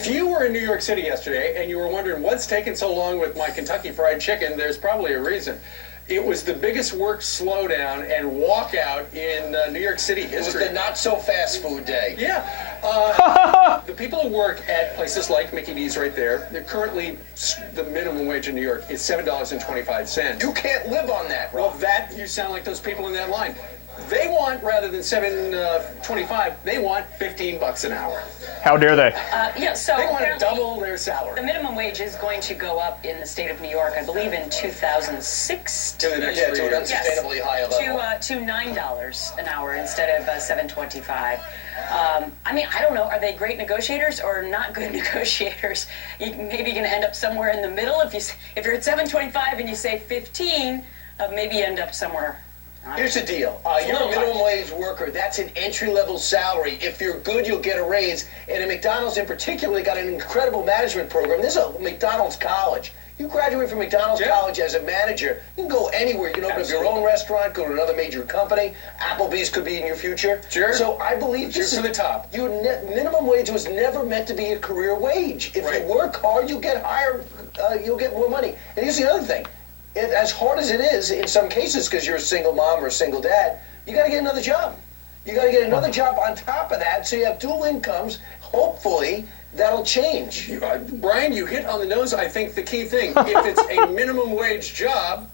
If you were in New York City yesterday and you were wondering what's taking so long with my Kentucky Fried Chicken, there's probably a reason. It was the biggest work slowdown and walkout in New York City history. It was the not-so-fast food day. Yeah. The people who work at places like Mickey D's right there, they're currently, the minimum wage in New York is $7.25. You can't live on that, bro. Well, that, you sound like those people in that line. They want, rather than $7.25, they want $15 an hour. How dare they? Yeah, so they want to double their salary. The minimum wage is going to go up in the state of New York, I believe, in 2016. To the next to an unsustainably high level. To $9 an hour instead of $7.25. I mean, I don't know. Are they great negotiators or not good negotiators? Maybe you're going to end up somewhere in the middle. If you're at $7.25 and you say 15, maybe you end up somewhere. Here's the deal. You're a minimum wage worker. That's an entry-level salary. If you're good, you'll get a raise. And at McDonald's in particular, they got an incredible management program. This is a McDonald's college. You graduate from McDonald's college as a manager, you can go anywhere. You can open up your own restaurant, go to another major company. Applebee's could be in your future. Sure. So I believe this is the top. Your minimum wage was never meant to be a career wage. If you work hard, you'll get higher. You'll get more money. And here's the other thing. As hard as it is, in some cases, because you're a single mom or a single dad, you got to get another job. You got to get another job on top of that, so you have dual incomes. Hopefully, that'll change. Brian, you hit on the nose, I think, the key thing. If it's a minimum wage job,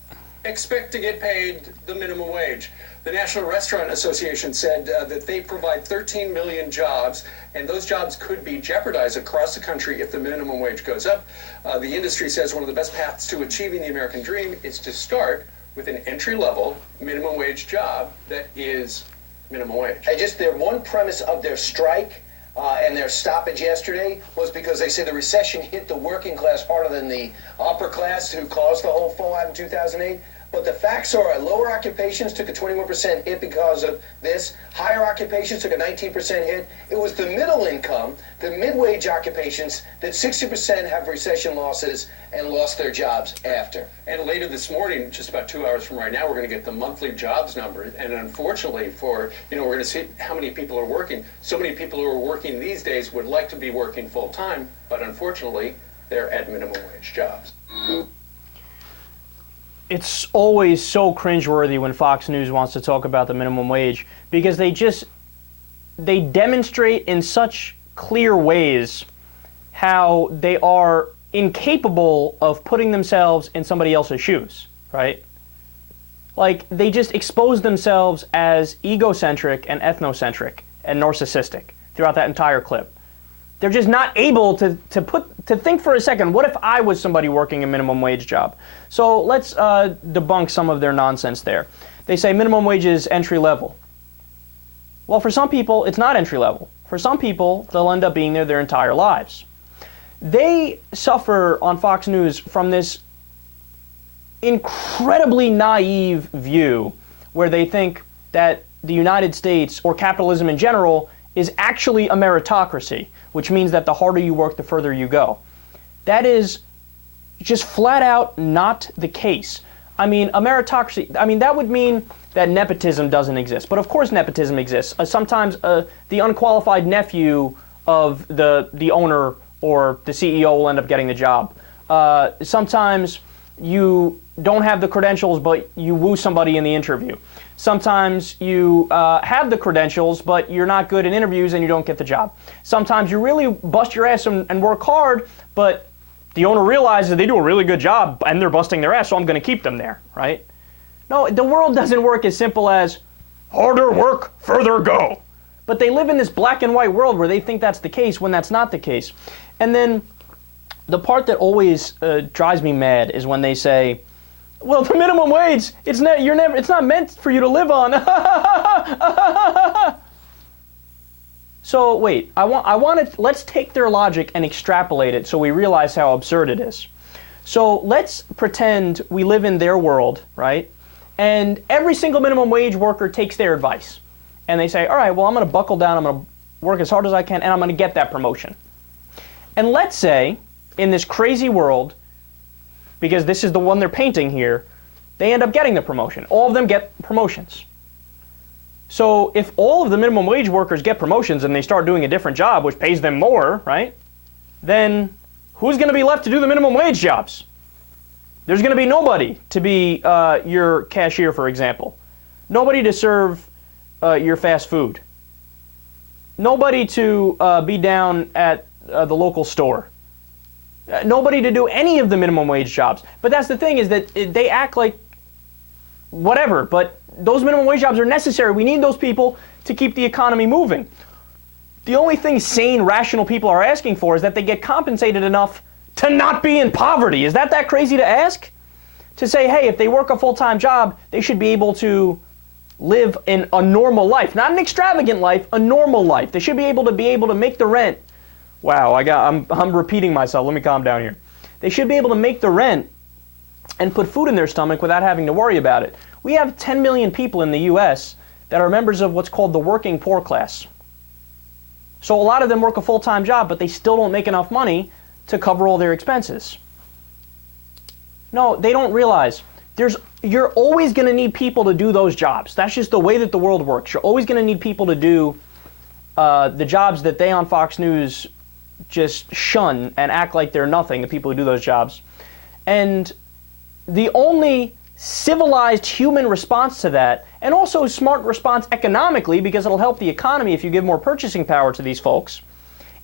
expect to get paid the minimum wage. The National Restaurant Association said that they provide 13 million jobs, and those jobs could be jeopardized across the country if the minimum wage goes up. The industry says one of the best paths to achieving the American dream is to start with an entry-level minimum wage job that is minimum wage. And just their one premise of their strike and their stoppage yesterday was because they say the recession hit the working class harder than the upper class, who caused the whole fallout in 2008. But the facts are lower occupations took a 21% hit because of this. Higher occupations took a 19% hit. It was the middle income, the mid-wage occupations, that 60% have recession losses and lost their jobs after. And later this morning, just about 2 hours from right now, we're going to get the monthly jobs number. And unfortunately we're going to see how many people are working. So many people who are working these days would like to be working full-time, but unfortunately, they're at minimum wage jobs. It's always so cringeworthy when Fox News wants to talk about the minimum wage, because they demonstrate in such clear ways how they are incapable of putting themselves in somebody else's shoes, right? Like, they just expose themselves as egocentric and ethnocentric and narcissistic throughout that entire clip. They're just not able to think for a second, what if I was somebody working a minimum wage job? So let's debunk some of their nonsense there. They say minimum wage is entry level. Well, for some people, it's not entry level. For some people, they'll end up being there their entire lives. They suffer on Fox News from this incredibly naive view where they think that the United States, or capitalism in general, is actually a meritocracy, which means that the harder you work, the further you go. That is just flat out not the case. I mean, a meritocracy, that would mean that nepotism doesn't exist. But of course nepotism exists. Sometimes the unqualified nephew of the owner or the CEO will end up getting the job. Sometimes you don't have the credentials, but you woo somebody in the interview. Sometimes you have the credentials, but you're not good in interviews and you don't get the job. Sometimes you really bust your ass and work hard, but the owner realizes they do a really good job and they're busting their ass, so I'm going to keep them there, right? No, the world doesn't work as simple as harder work, further go. But they live in this black and white world where they think that's the case when that's not the case. And then the part that always drives me mad is when they say, well, the minimum wage, it's not meant for you to live on. So wait, let's take their logic and extrapolate it so we realize how absurd it is. So let's pretend we live in their world, right? And every single minimum wage worker takes their advice. And they say, all right, well, I'm going to buckle down, I'm going to work as hard as I can, and I'm going to get that promotion. And let's say, in this crazy world, because this is the one they're painting here, they end up getting the promotion. All of them get promotions. So if all of the minimum wage workers get promotions and they start doing a different job, which pays them more, right? then who's going to be left to do the minimum wage jobs? There's going to be nobody to be your cashier, for example. Nobody to serve your fast food. Nobody to be down at the local store. Nobody to do any of the minimum wage jobs. But that's the thing, is that they act like whatever, but those minimum wage jobs are necessary. We need those people to keep the economy moving. The only thing sane, rational people are asking for is that they get compensated enough to not be in poverty. Is that crazy to ask? To say, hey, if they work a full-time job, they should be able to live in a normal life. Not an extravagant life, a normal life. They should be able to make the rent. Wow, I'm repeating myself. Let me calm down here. They should be able to make the rent and put food in their stomach without having to worry about it. We have 10 million people in the U.S. that are members of what's called the working poor class. So a lot of them work a full-time job, but they still don't make enough money to cover all their expenses. No, they don't realize you're always going to need people to do those jobs. That's just the way that the world works. You're always going to need people to do the jobs that they on Fox News just shun and act like they're nothing, the people who do those jobs. And the only civilized human response to that, and also a smart response economically, because it'll help the economy if you give more purchasing power to these folks,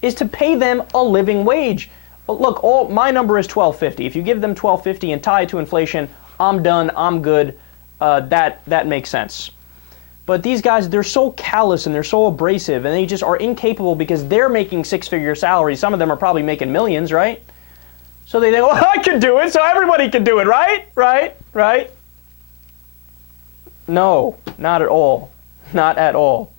is to pay them a living wage. Look, my number is $12.50. If you give them $12.50 and tie it to inflation, I'm done, I'm good. That makes sense. But these guys, they're so callous and they're so abrasive, and they just are incapable because they're making six-figure salaries. Some of them are probably making millions, right? So they think, well, I can do it, so everybody can do it, right? Right? No, not at all. Not at all.